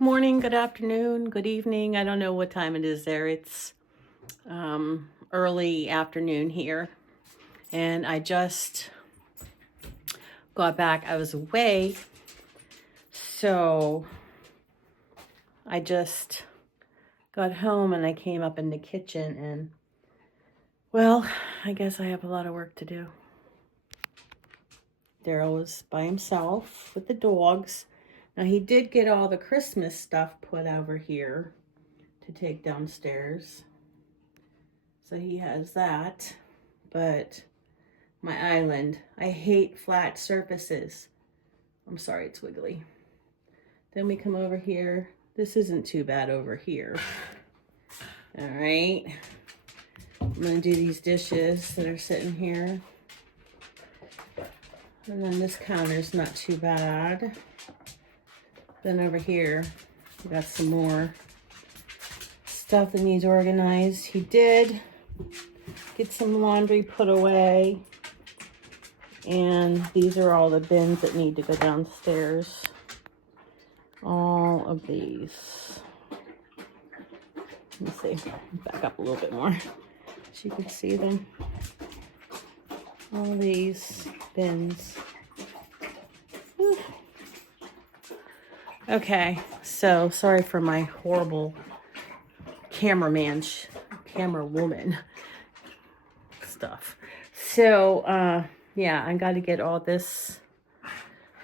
Good morning, good afternoon, good evening. I don't know what time it is there. It's early afternoon here. And I just got back. I was away. So I just got home and I came up in the kitchen and, well, I guess I have a lot of work to do. Daryl was by himself with the dogs. Now, he did get all the Christmas stuff put over here to take downstairs. So he has that. But my island, I hate flat surfaces. I'm sorry, it's wiggly. Then we come over here. This isn't too bad over here. All right. I'm going to do these dishes that are sitting here. And then this counter's not too bad. Then over here, we got some more stuff that needs organized. He did get some laundry put away. And these are all the bins that need to go downstairs. All of these. Let me see. Back up a little bit more so you can see them. All these bins. Whew. Okay, so sorry for my horrible camera woman stuff. So, yeah, I got to get all this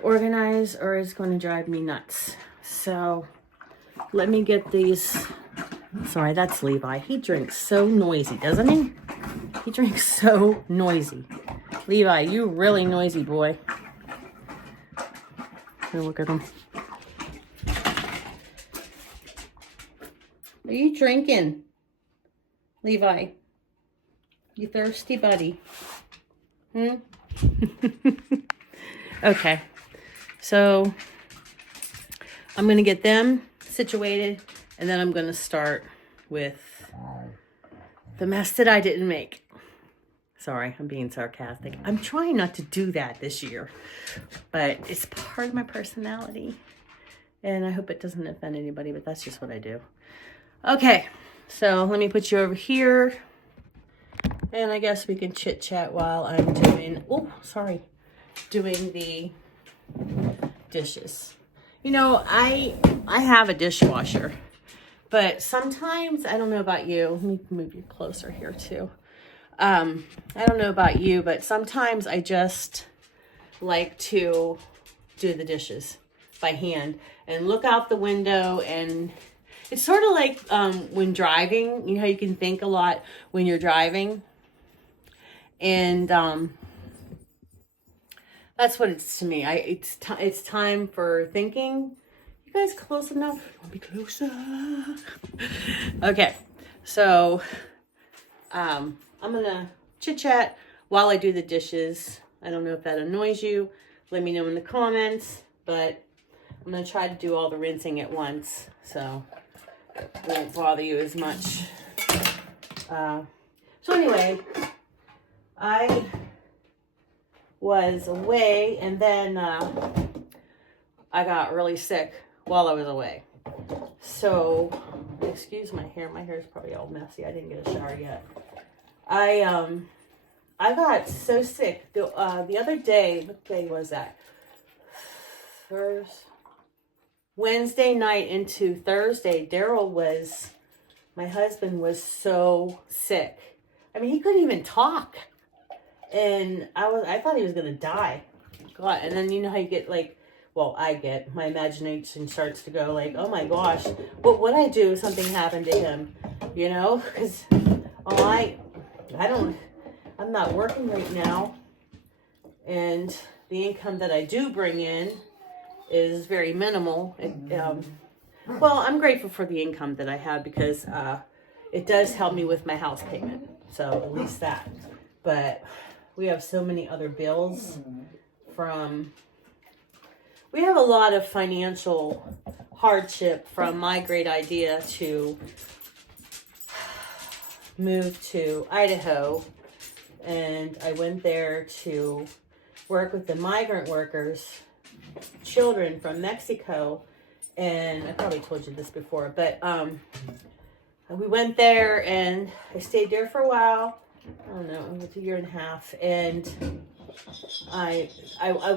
organized or it's going to drive me nuts. So, let me get these. Sorry, that's Levi. He drinks so noisy, doesn't he? He drinks so noisy. Levi, you really noisy boy. Here, look at him. What are you drinking, Levi? You thirsty, buddy? Okay, so I'm going to get them situated, and then I'm going to start with the mess that I didn't make. Sorry, I'm being sarcastic. I'm trying not to do that this year, but it's part of my personality, and I hope it doesn't offend anybody, but that's just what I do. Okay, so let me put you over here, and I guess we can chit-chat while I'm doing the dishes. You know, I have a dishwasher, but sometimes, I don't know about you, let me move you closer here too. I don't know about you, but sometimes I just like to do the dishes by hand and look out the window, and it's sort of like when driving, you know how you can think a lot when you're driving, and that's what it's to me. It's time for thinking. You guys close enough? You want to be closer? Okay, so I'm gonna chit chat while I do the dishes. I don't know if that annoys you. Let me know in the comments, but I'm gonna try to do all the rinsing at once, so it won't bother you as much. So anyway, I was away, and then I got really sick while I was away. So, excuse my hair. My hair is probably all messy. I didn't get a shower yet. I got so sick the other day. What day was that? Wednesday night into Thursday. My husband was so sick. I mean, he couldn't even talk. And I thought he was going to die. God, and then you know how you get like, well, my imagination starts to go like, oh my gosh, what would I do if something happened to him? You know, because, I'm not working right now. And the income that I do bring in is very minimal. Well, I'm grateful for the income that I have because it does help me with my house payment. So at least that. But we have so many other bills we have a lot of financial hardship from my great idea to move to Idaho. And I went there to work with the migrant workers, children from Mexico. And I probably told you this before, but we went there and I stayed there for a while. I don't know, it's a year and a half. And I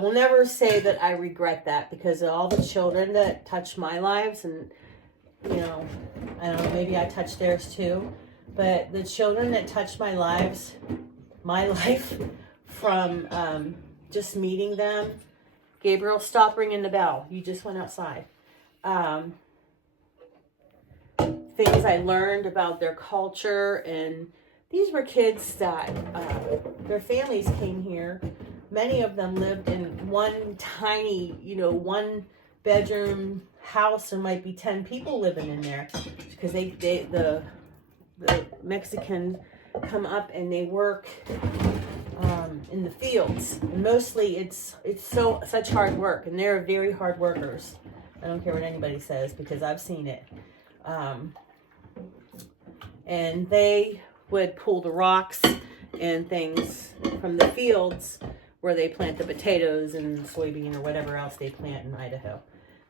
will never say that I regret that, because of all the children that touched my lives, and you know, I don't know, maybe I touched theirs too, but the children that touched my life from just meeting them. Gabriel, stop ringing the bell. You just went outside. Things I learned about their culture, and these were kids that their families came here. Many of them lived in one tiny, one bedroom house. There might be 10 people living in there, because the Mexican come up and they work in the fields. And mostly it's such hard work, and they're very hard workers. I don't care what anybody says, because I've seen it. And they would pull the rocks and things from the fields where they plant the potatoes and soybean or whatever else they plant in Idaho.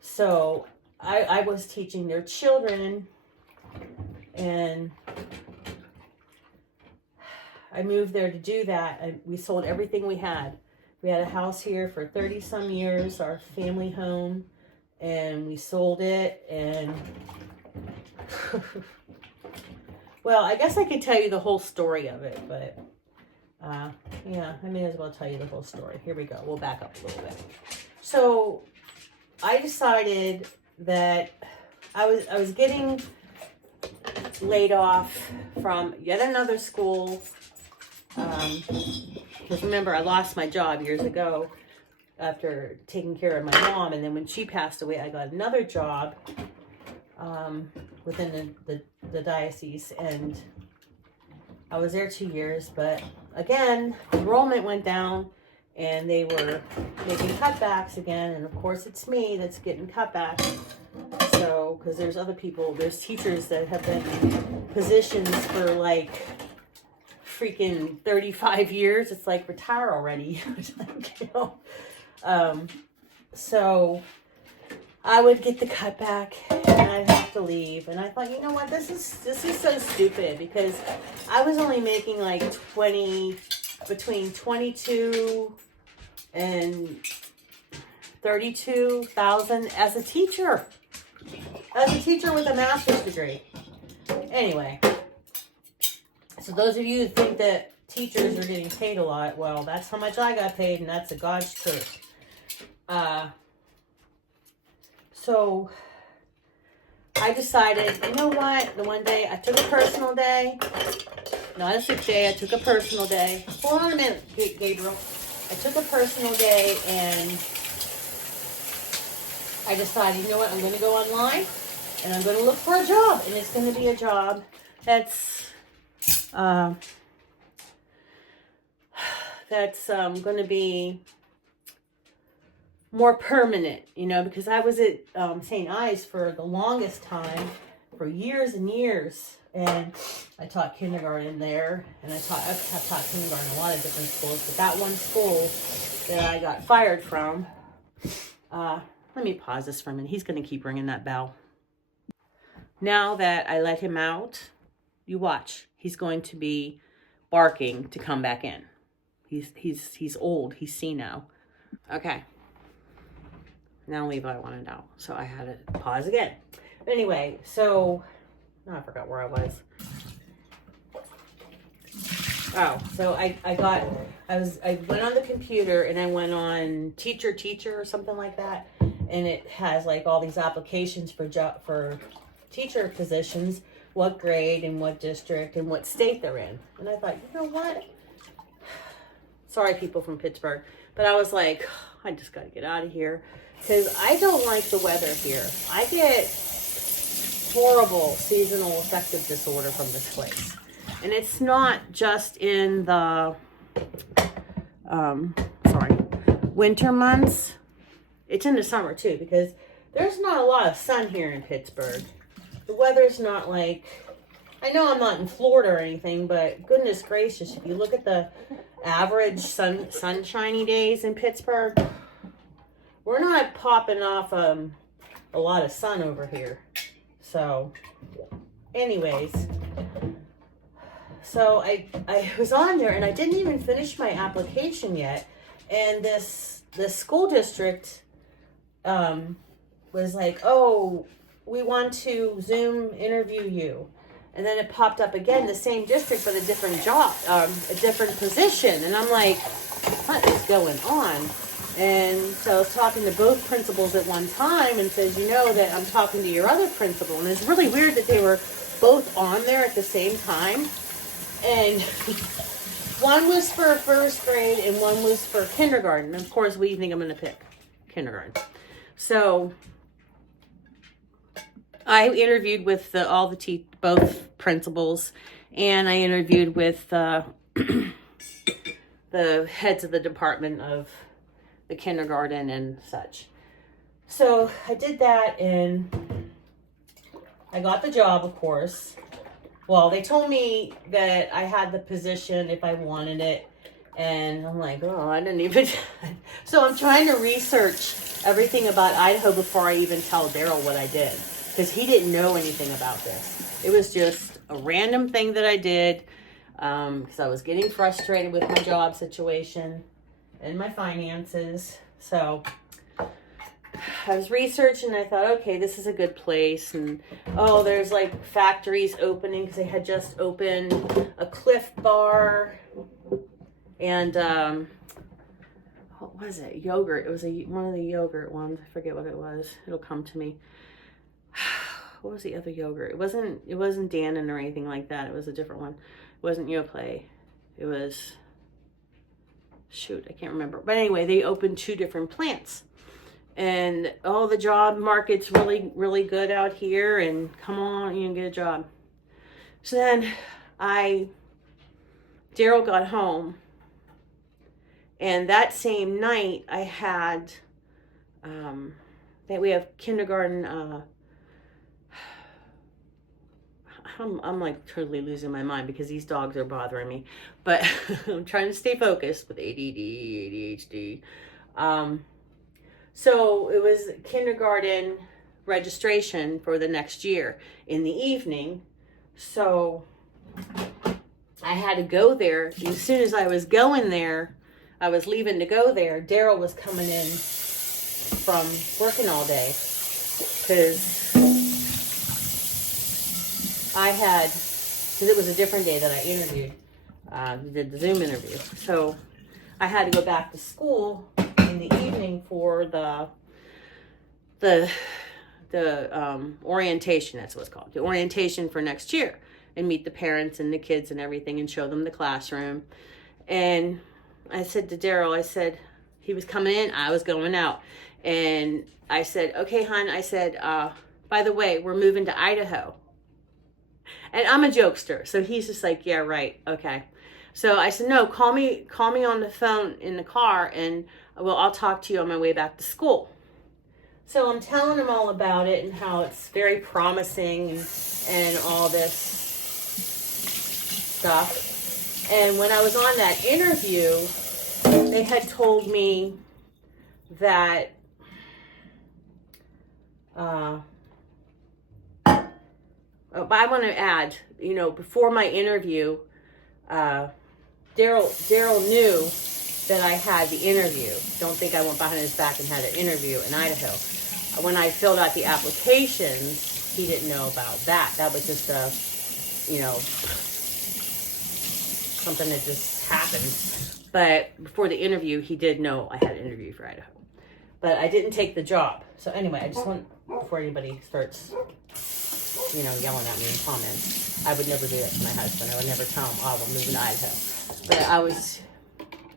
So I was teaching their children, and I moved there to do that. We sold everything we had. We had a house here for 30 some years, our family home, and we sold it. And well, I guess I could tell you the whole story of it, but yeah, I may as well tell you the whole story. Here we go. We'll back up a little bit. So I decided that I was getting laid off from yet another school. Because remember, I lost my job years ago after taking care of my mom, and then when she passed away, I got another job within the diocese, and I was there 2 years. But again, enrollment went down, and they were making cutbacks again, and of course it's me that's getting cutbacks. So, because there's other people, there's teachers that have been in positions for like freaking 35 years. It's like, retire already. So I would get the cutback and I'd have to leave. And I thought, you know what, this is so stupid, because I was only making like between 22 and 32,000 as a teacher with a master's degree. Anyway, so those of you who think that teachers are getting paid a lot, well, that's how much I got paid, and that's the God's truth. So I decided, you know what, the one day I took a personal day, not a sick day, I took a personal day. Hold on a minute, Gabriel. I took a personal day, and I decided, you know what, I'm going to go online and I'm going to look for a job, and it's going to be a job that's going to be more permanent, because I was at St. Ives for the longest time, for years and years, and I taught kindergarten there, and I've taught kindergarten in a lot of different schools, but that one school that I got fired from, let me pause this for a minute. He's going to keep ringing that bell. Now that I let him out, you watch. He's going to be barking to come back in. He's old. He's senile. Okay. Now Levi wanted out, so I had to pause again. But anyway, so now I forgot where I was. Oh, so I went on the computer and I went on Teacher or something like that, and it has like all these applications for teacher positions, what grade and what district and what state they're in. And I thought, you know what? Sorry, people from Pittsburgh, but I was like, I just got to get out of here, because I don't like the weather here. I get horrible seasonal affective disorder from this place. And it's not just in the, winter months. It's in the summer too, because there's not a lot of sun here in Pittsburgh. The weather's not like, I know I'm not in Florida or anything, but goodness gracious, if you look at the average sunshiny days in Pittsburgh, we're not popping off a lot of sun over here. So anyways, so I was on there and I didn't even finish my application yet. And the school district was like, oh, we want to Zoom interview you. And then it popped up again, the same district, but a different job, a different position. And I'm like, what is going on? And so I was talking to both principals at one time and says, you know that I'm talking to your other principal. And it's really weird that they were both on there at the same time. And one was for first grade and one was for kindergarten. Of course, what do you think I'm going to pick? Kindergarten. So I interviewed with both principals, and I interviewed with the heads of the department of the kindergarten and such. So I did that, and I got the job, of course. Well, they told me that I had the position if I wanted it, and I'm like, oh, I didn't even. So I'm trying to research everything about Idaho before I even tell Daryl what I did, because he didn't know anything about this. It was just a random thing that I did because I was getting frustrated with my job situation and my finances. So I was researching and I thought, okay, this is a good place. And oh, there's like factories opening because they had just opened a Cliff Bar and what was it? Yogurt. It was one of the yogurt ones. I forget what it was. It'll come to me. What was the other yogurt? It wasn't Dannon or anything like that. It was a different one. It wasn't Yoplait. It was, shoot, I can't remember. But anyway, they opened 2 different plants. And the job market's really, really good out here. And come on, you can get a job. So then Daryl got home. And that same night I had, we have kindergarten, I'm like totally losing my mind because these dogs are bothering me, but I'm trying to stay focused with ADD, ADHD. So it was kindergarten registration for the next year in the evening. So I had to go there. And as soon as I was going there, I was leaving to go there, Daryl was coming in from working all day because it was a different day that I interviewed, did the Zoom interview. So I had to go back to school in the evening for the orientation, that's what it's called, the orientation for next year, and meet the parents and the kids and everything and show them the classroom. And I said to Daryl, I said, he was coming in, I was going out. And I said, okay, hon, I said, by the way, we're moving to Idaho. And I'm a jokester, so he's just like, yeah, right, okay. So I said, no, call me on the phone in the car, and I'll talk to you on my way back to school. So I'm telling him all about it and how it's very promising and all this stuff. And when I was on that interview, they had told me that but I want to add, before my interview, Daryl knew that I had the interview. Don't think I went behind his back and had an interview in Idaho. When I filled out the applications, he didn't know about that. That was just something that just happened. But before the interview, he did know I had an interview for Idaho. But I didn't take the job. So anyway, I just want, before anybody starts yelling at me in comments, I would never do that to my husband. I would never tell him, oh, we're moving to Idaho. But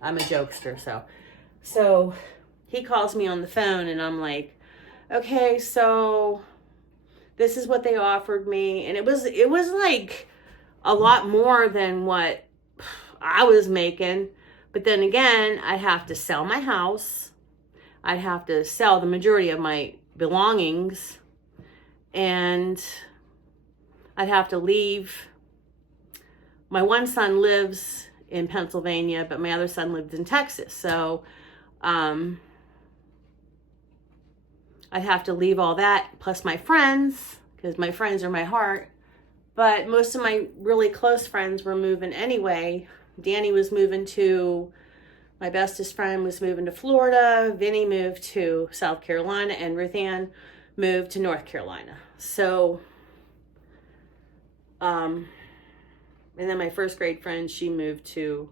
I'm a jokester, so he calls me on the phone and I'm like, okay, so this is what they offered me. And it was like a lot more than what I was making. But then again, I'd have to sell my house. I'd have to sell the majority of my belongings, and I'd have to leave. My one son lives in Pennsylvania, but my other son lived in Texas. So I I'd have to leave all that, plus my friends, because my friends are my heart. But most of my really close friends were moving anyway. Danny was moving to, my bestest friend was moving to Florida. Vinny moved to South Carolina, and Ruth Ann moved to North Carolina. So, and then my first grade friend, she moved to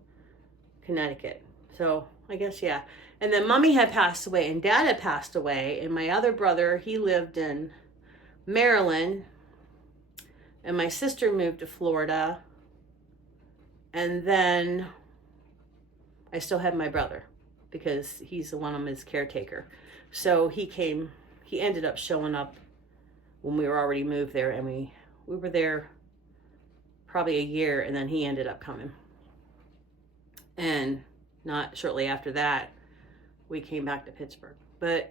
Connecticut. So I guess, yeah. And then Mommy had passed away and Dad had passed away. And my other brother, he lived in Maryland. And my sister moved to Florida. And then I still have my brother because he's the one I'm his caretaker. So he ended up showing up when we were already moved there. And we were there probably a year, and then he ended up coming. And not shortly after that, we came back to Pittsburgh. But,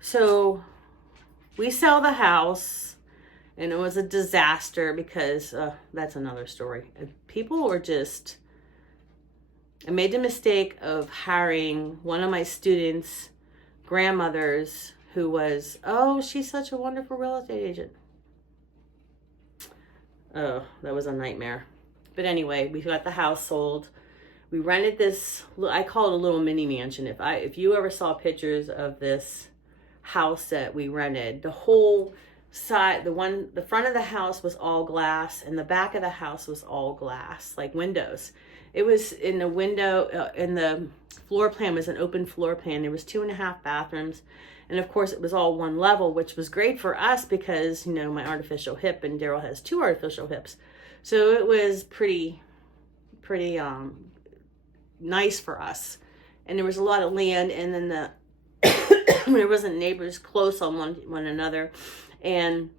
so we sell the house, and it was a disaster because, that's another story. People were just, I made the mistake of hiring one of my students' grandmothers who was, oh, she's such a wonderful real estate agent. Oh, that was a nightmare. But anyway, we got the house sold. We rented this, I call it a little mini mansion. If you ever saw pictures of this house that we rented, the whole side, the front of the house was all glass, and the back of the house was all glass, like windows. It was in the window, in the floor plan was an open floor plan. There was 2.5 bathrooms. And of course it was all one level, which was great for us because, you know, my artificial hip, and Daryl has 2 artificial hips. So it was pretty nice for us. And there was a lot of land, and then there wasn't neighbors close on one another. And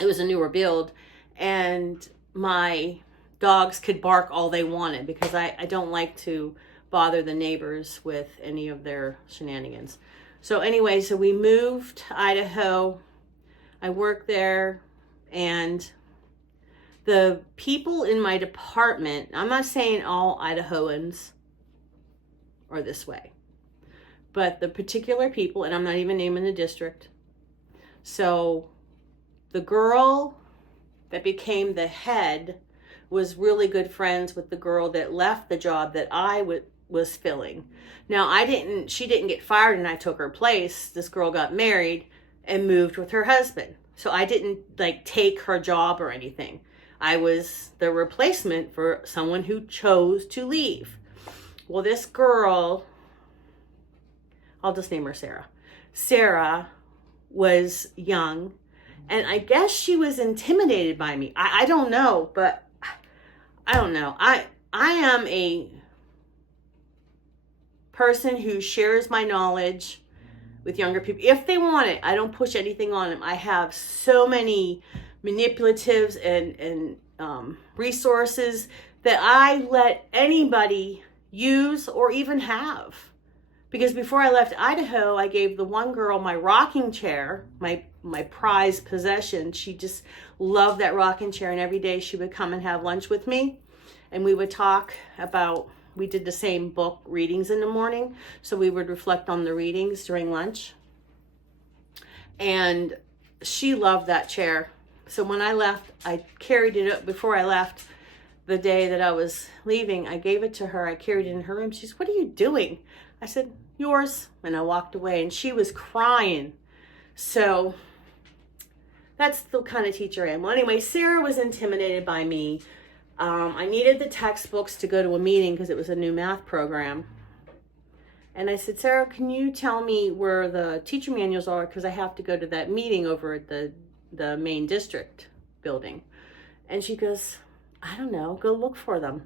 it was a newer build, and my dogs could bark all they wanted because I don't like to bother the neighbors with any of their shenanigans. So anyway, so we moved to Idaho. I worked there, and the people in my department, I'm not saying all Idahoans are this way, but the particular people, and I'm not even naming the district. So the girl that became the head was really good friends with the girl that left the job that I was filling. Now she didn't get fired and I took her place. This girl got married and moved with her husband. So I didn't like take her job or anything. I was the replacement for someone who chose to leave. Well, this girl, I'll just name her Sarah. Sarah was young, and I guess she was intimidated by me. I don't know, but I don't know. I am a person who shares my knowledge with younger people if they want it. I don't push anything on them. I have so many manipulatives and resources that I let anybody use or even have. Because before I left Idaho, I gave the one girl my rocking chair, my prized possession. She just loved that rocking chair, and every day she would come and have lunch with me, and we would talk about, we did the same book readings in the morning, so we would reflect on the readings during lunch. And she loved that chair. So when I left, I carried it up. Before I left, the day that I was leaving, I gave it to her. I carried it in her room. She said, "What are you doing?" I said, "Yours." And I walked away, and she was crying. So that's the kind of teacher I am. Well, anyway, Sarah was intimidated by me. I needed the textbooks to go to a meeting because it was a new math program. And I said, "Sarah, can you tell me where the teacher manuals are? Because I have to go to that meeting over at the main district building." And she goes, "I don't know, go look for them."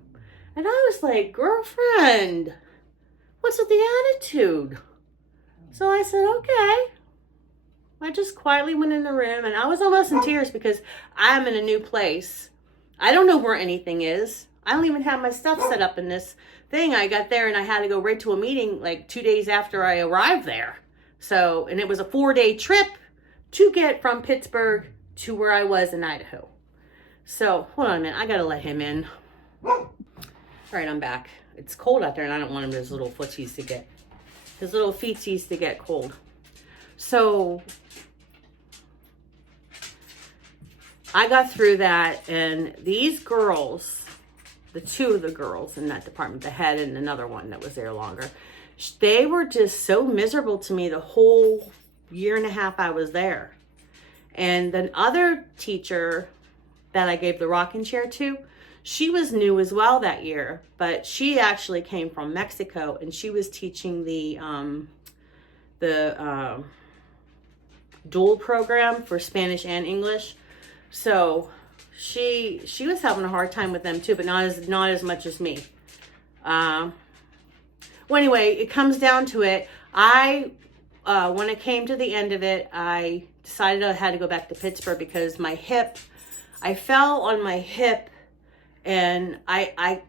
And I was like, "Girlfriend, what's with the attitude?" So I said, "Okay." I just quietly went in the room, and I was almost in tears because I'm in a new place. I don't know where anything is. I don't even have my stuff set up in this thing. I got there and I had to go right to a meeting like 2 days after I arrived there. So, and it was a 4-day trip to get from Pittsburgh to where I was in Idaho. So, hold on a minute. I got to let him in. All right, I'm back. It's cold out there, and I don't want him, his little footsies to get His little feet used to get cold. So I got through that, and these girls, the two of the girls in that department, the head and another one that was there longer, they were just so miserable to me the whole year and a half I was there. And the other teacher that I gave the rocking chair to, she was new as well that year, but she actually came from Mexico, and she was teaching the dual program for Spanish and English. So she was having a hard time with them too, but not as much as me. Well, anyway, it comes down to it. When it came to the end of it, I decided I had to go back to Pittsburgh because my hip, I fell on my hip, and I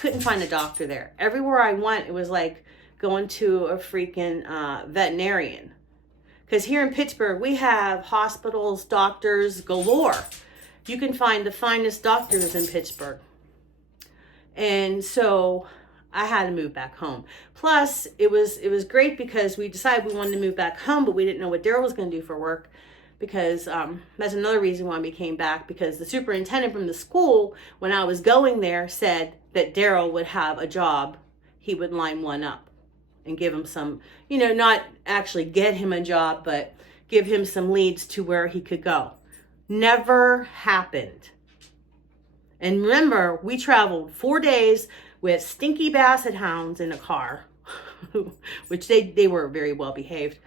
couldn't find a doctor there. Everywhere I went, it was like going to a freaking veterinarian. Because here in Pittsburgh, we have hospitals, doctors galore. You can find the finest doctors in Pittsburgh. And so I had to move back home. Plus, it was great because we decided we wanted to move back home, but we didn't know what Daryl was going to do for work. Because that's another reason why we came back, because the superintendent from the school, when I was going there, said that Daryl would have a job. He would line one up and give him some, not actually get him a job, but give him some leads to where he could go. Never happened. And remember, we traveled 4 days with stinky basset hounds in a car, which they were very well behaved,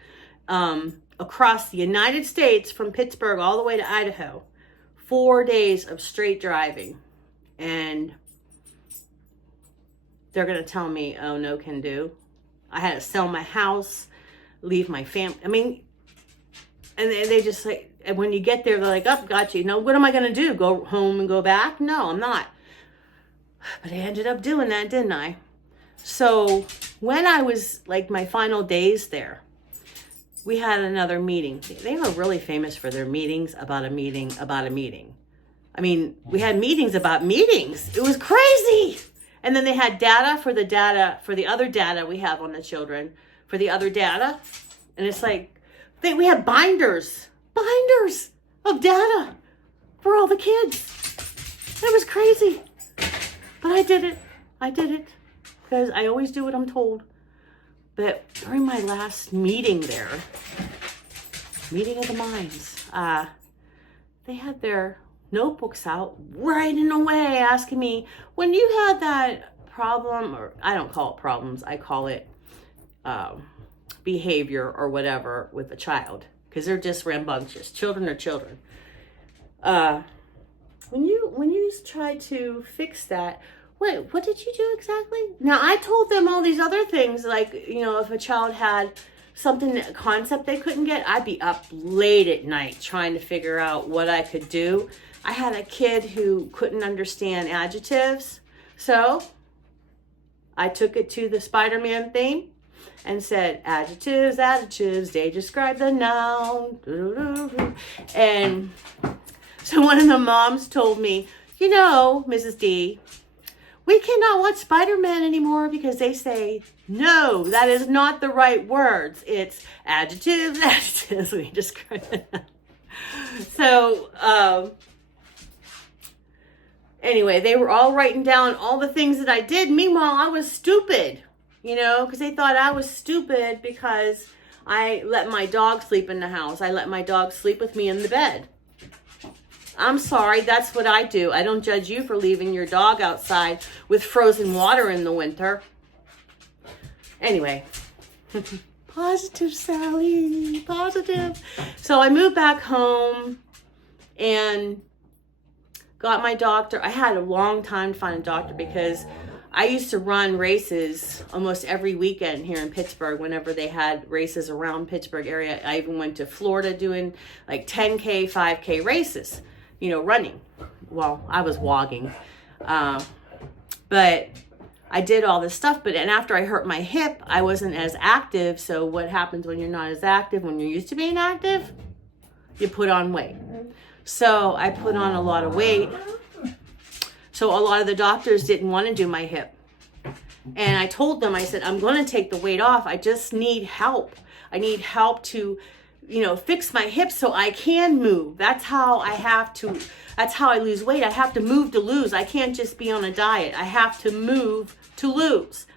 across the United States from Pittsburgh all the way to Idaho. 4 days of straight driving. And they're going to tell me, oh, no can do. I had to sell my house, leave my family. I mean, and they just like, and when you get there, they're like, oh, got you. What am I going to do? Go home and go back? No, I'm not. But I ended up doing that, didn't I? So when I was like my final days there, we had another meeting. They were really famous for their meetings about a meeting about a meeting. I mean, we had meetings about meetings. It was crazy. And then they had data for the other data we have on the children, for the other data. And it's like, we had binders of data for all the kids. It was crazy. But I did it. Because I always do what I'm told. But during my last meeting there, meeting of the minds, they had their notebooks out, writing away, asking me, when you had that problem, or I don't call it problems, I call it behavior or whatever with a child, because they're just rambunctious. Children are children. When you try to fix that, wait, what did you do exactly? Now, I told them all these other things, like, if a child had a concept they couldn't get, I'd be up late at night trying to figure out what I could do. I had a kid who couldn't understand adjectives, so I took it to the Spider-Man theme and said, adjectives, they describe the noun. And so one of the moms told me, Mrs. D, we cannot watch Spider-Man anymore because they say, no, that is not the right words. It's adjectives, we describe it. So, anyway, they were all writing down all the things that I did. Meanwhile, I was stupid, because they thought I was stupid because I let my dog sleep in the house. I let my dog sleep with me in the bed. I'm sorry, that's what I do. I don't judge you for leaving your dog outside with frozen water in the winter. Anyway, positive, Sally, positive. So I moved back home and got my doctor. I had a long time to find a doctor because I used to run races almost every weekend here in Pittsburgh whenever they had races around Pittsburgh area. I even went to Florida doing like 10K, 5K races, running. Well, I was walking. But I did all this stuff. And after I hurt my hip, I wasn't as active. So what happens when you're not as active, when you're used to being active? You put on weight. So I put on a lot of weight. So a lot of the doctors didn't want to do my hip. And I told them, I said, I'm going to take the weight off. I just need help. I need help to, fix my hips so I can move. That's how I lose weight. I have to move to lose. I can't just be on a diet. I have to move to lose.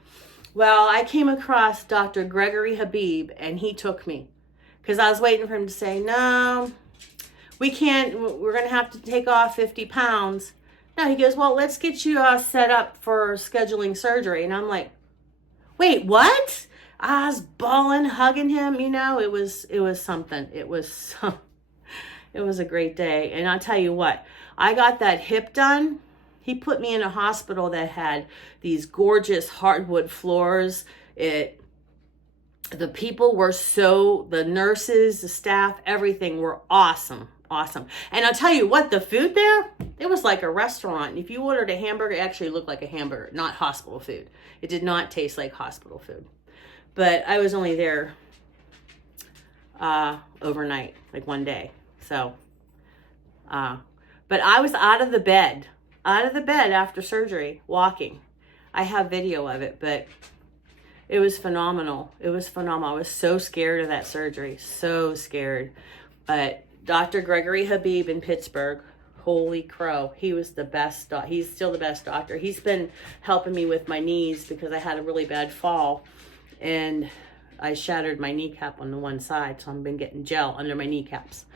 Well, I came across Dr. Gregory Habib, and he took me because I was waiting for him to say, no, we can't, we're going to have to take off 50 pounds. No, he goes, well, let's get you set up for scheduling surgery. And I'm like, wait, what? I was bawling, hugging him, it was something. It was a great day. And I'll tell you what, I got that hip done. He put me in a hospital that had these gorgeous hardwood floors. The people were the nurses, the staff, everything were awesome. Awesome. And I'll tell you what, the food there, it was like a restaurant. If you ordered a hamburger, it actually looked like a hamburger, not hospital food. It did not taste like hospital food. But I was only there overnight, like one day. So, but I was out of the bed after surgery, walking. I have video of it, but it was phenomenal. It was phenomenal. I was so scared of that surgery, so scared. But Dr. Gregory Habib in Pittsburgh, holy crow, he was the best. He's still the best doctor. He's been helping me with my knees because I had a really bad fall and I shattered my kneecap on the one side. So I've been getting gel under my kneecaps.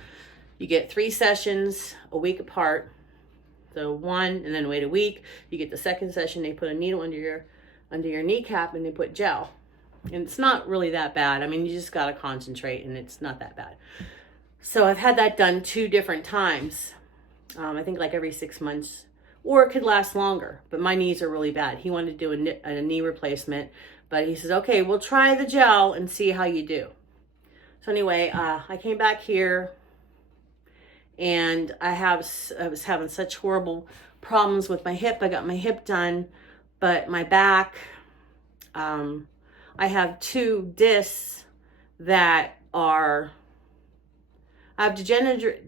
You get 3 sessions a week apart. So one, and then wait a week. You get the second session. They put a needle under your kneecap and they put gel. And it's not really that bad. I mean, you just got to concentrate and it's not that bad. So I've had that done 2 different times. I think like every 6 months, or it could last longer, but my knees are really bad. He wanted to do a knee replacement, but he says, okay, we'll try the gel and see how you do. So anyway, I came back here and I was having such horrible problems with my hip. I got my hip done, but my back, I have 2 discs that are, I have degenerative,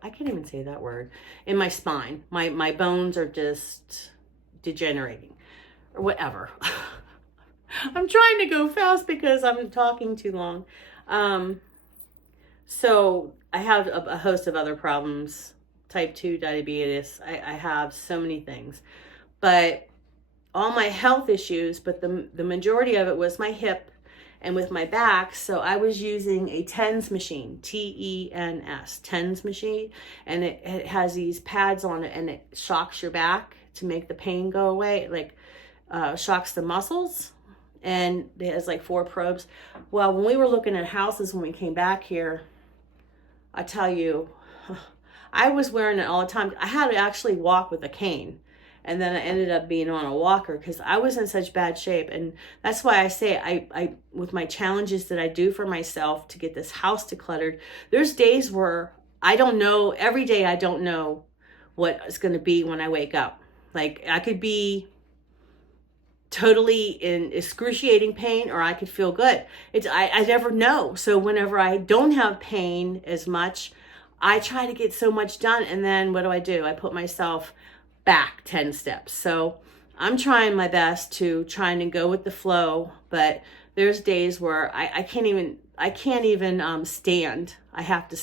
I can't even say that word, in my spine. My bones are just degenerating or whatever. I'm trying to go fast because I'm talking too long. So I have a host of other problems, type 2 diabetes. I have so many things, but all my health issues, but the majority of it was my hip and with my back. So I was using a TENS machine, TENS, TENS machine. And it has these pads on it and it shocks your back to make the pain go away. It like shocks the muscles. And it has like 4 probes. Well, when we were looking at houses when we came back here, I tell you, I was wearing it all the time. I had to actually walk with a cane. And then I ended up being on a walker because I was in such bad shape. And that's why I say I with my challenges that I do for myself to get this house decluttered, there's days where I don't know, every day I don't know what it's going to be when I wake up. Like I could be totally in excruciating pain or I could feel good. I never know. So whenever I don't have pain as much, I try to get so much done. And then what do? I put myself back 10 steps. So I'm trying my best to trying to go with the flow, but there's days where I can't even stand. I have to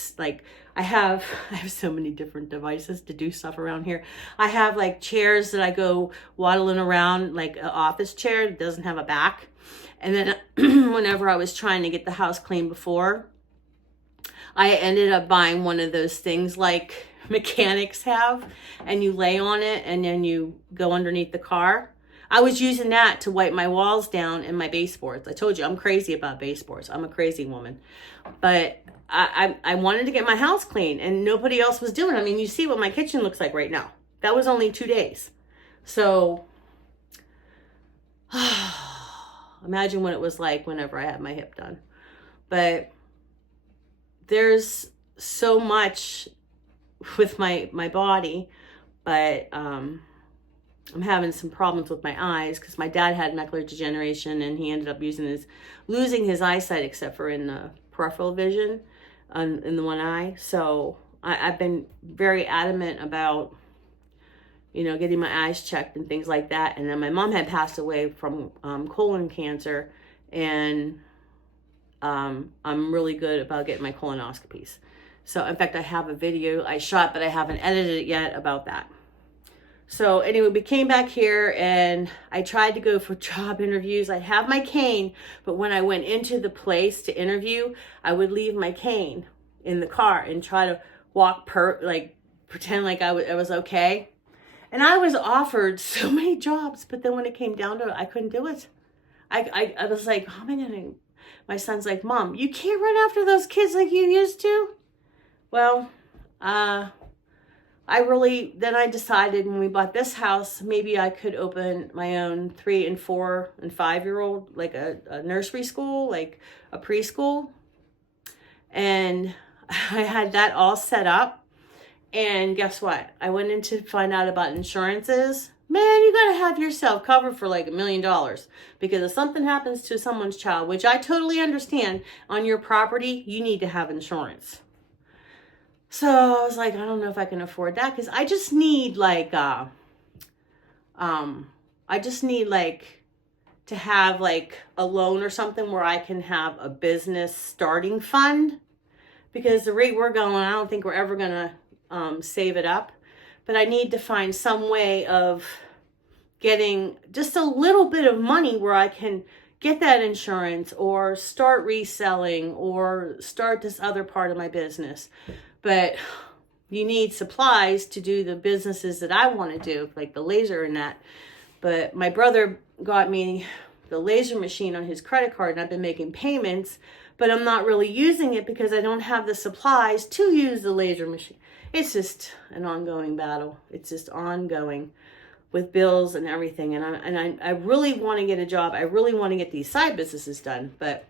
I have so many different devices to do stuff around here. I have like chairs that I go waddling around, like an office chair that doesn't have a back. And then whenever I was trying to get the house clean before, I ended up buying one of those things like mechanics have, and you lay on it and then you go underneath the car. I was using that to wipe my walls down and my baseboards. I told you I'm crazy about baseboards. I'm a crazy woman. But I wanted to get my house clean and nobody else was doing it. I mean, you see what my kitchen looks like right now. That was only 2 days. So imagine what it was like whenever I had my hip done. But there's so much with my body, but I'm having some problems with my eyes because my dad had macular degeneration and he ended up losing his eyesight except for in the peripheral vision in the one eye. So I've been very adamant about, getting my eyes checked and things like that. And then my mom had passed away from colon cancer, and I'm really good about getting my colonoscopies. So in fact, I have a video I shot, but I haven't edited it yet about that. So anyway, we came back here and I tried to go for job interviews. I have my cane, but when I went into the place to interview, I would leave my cane in the car and try to walk pretend like I was okay. And I was offered so many jobs, but then when it came down to it, I couldn't do it. I was like, how am I gonna? My son's like, Mom, you can't run after those kids like you used to. Well, then I decided when we bought this house, maybe I could open my own 3 and 4 and 5-year-old, like a nursery school, like a preschool. And I had that all set up. And guess what? I went in to find out about insurances. Man, you got to have yourself covered for like $1 million, because if something happens to someone's child, which I totally understand, on your property, you need to have insurance. So I was like, I don't know if I can afford that, because I just need to have like a loan or something where I can have a business starting fund, because the rate we're going, I don't think we're ever going to save it up. But I need to find some way of getting just a little bit of money where I can get that insurance or start reselling or start this other part of my business. But you need supplies to do the businesses that I want to do, like the laser and that. But my brother got me the laser machine on his credit card, and I've been making payments, but I'm not really using it because I don't have the supplies to use the laser machine. It's just an ongoing battle. It's just ongoing with bills and everything. And I really want to get a job. I really want to get these side businesses done. But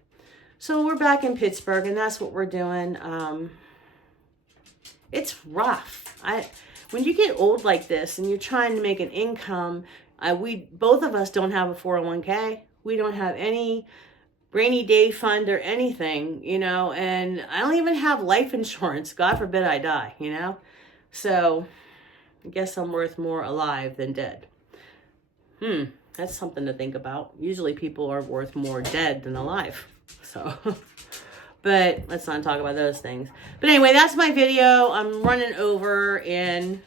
so we're back in Pittsburgh, and that's what we're doing. It's rough. When you get old like this and you're trying to make an income, we both of us don't have a 401k. We don't have any rainy day fund or anything, and I don't even have life insurance. God forbid I die, So I guess I'm worth more alive than dead. That's something to think about. Usually people are worth more dead than alive. So, but let's not talk about those things. But anyway, that's my video. I'm running over, and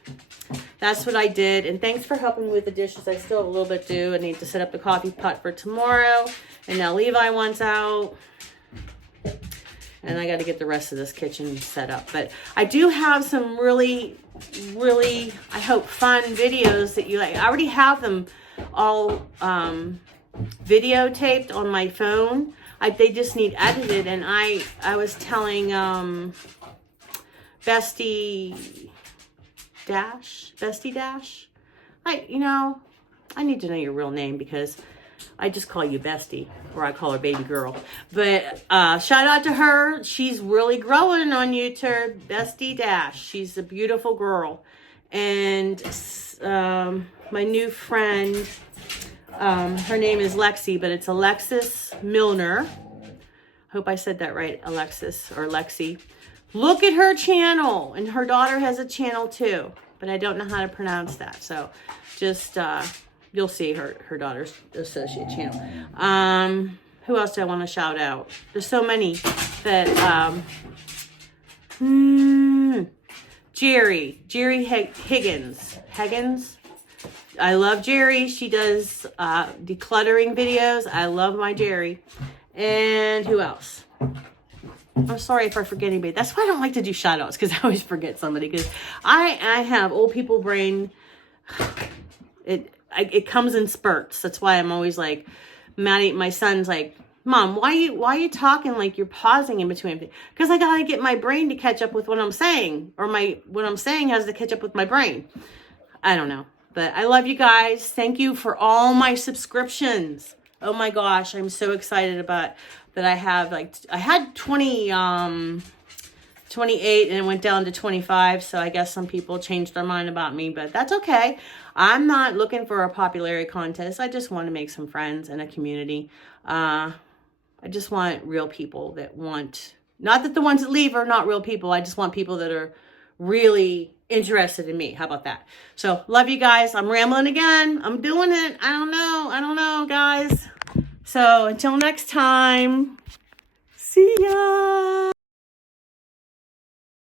that's what I did. And thanks for helping me with the dishes. I still have a little bit to do. I need to set up the coffee pot for tomorrow. And now Levi wants out. And I got to get the rest of this kitchen set up. But I do have some really, really, I hope, fun videos that you like. I already have them all videotaped on my phone. They just need edited. And I was telling Bestie Dash. I need to know your real name, because I just call you Bestie, or I call her baby girl. But shout out to her. She's really growing on YouTube. Bestie Dash. She's a beautiful girl. And my new friend, her name is Lexi, but it's Alexis Milner. Hope I said that right, Alexis or Lexi. Look at her channel. And her daughter has a channel too, but I don't know how to pronounce that. So just... you'll see her daughter's associate channel. Who else do I want to shout out? There's so many that, Jerry Higgins. I love Jerry. She does decluttering videos. I love my Jerry. And who else? I'm sorry if I forget anybody. That's why I don't like to do shout outs, because I always forget somebody, because I have old people brain. It comes in spurts. That's why I'm always like mad at my son's like, Mom, why are you talking like you're pausing in between? Because I gotta get my brain to catch up with what I'm saying, or what I'm saying has to catch up with my brain. I don't know, but I love you guys. Thank you for all my subscriptions. Oh my gosh, I'm so excited about that. I had 28 and it went down to 25. So I guess some people changed their mind about me, but that's okay. I'm not looking for a popularity contest. I just want to make some friends and a community. I just want real people that want, not that the ones that leave are not real people. I just want people that are really interested in me. How about that? So love you guys. I'm rambling again. I'm doing it. I don't know, guys. So until next time, see ya.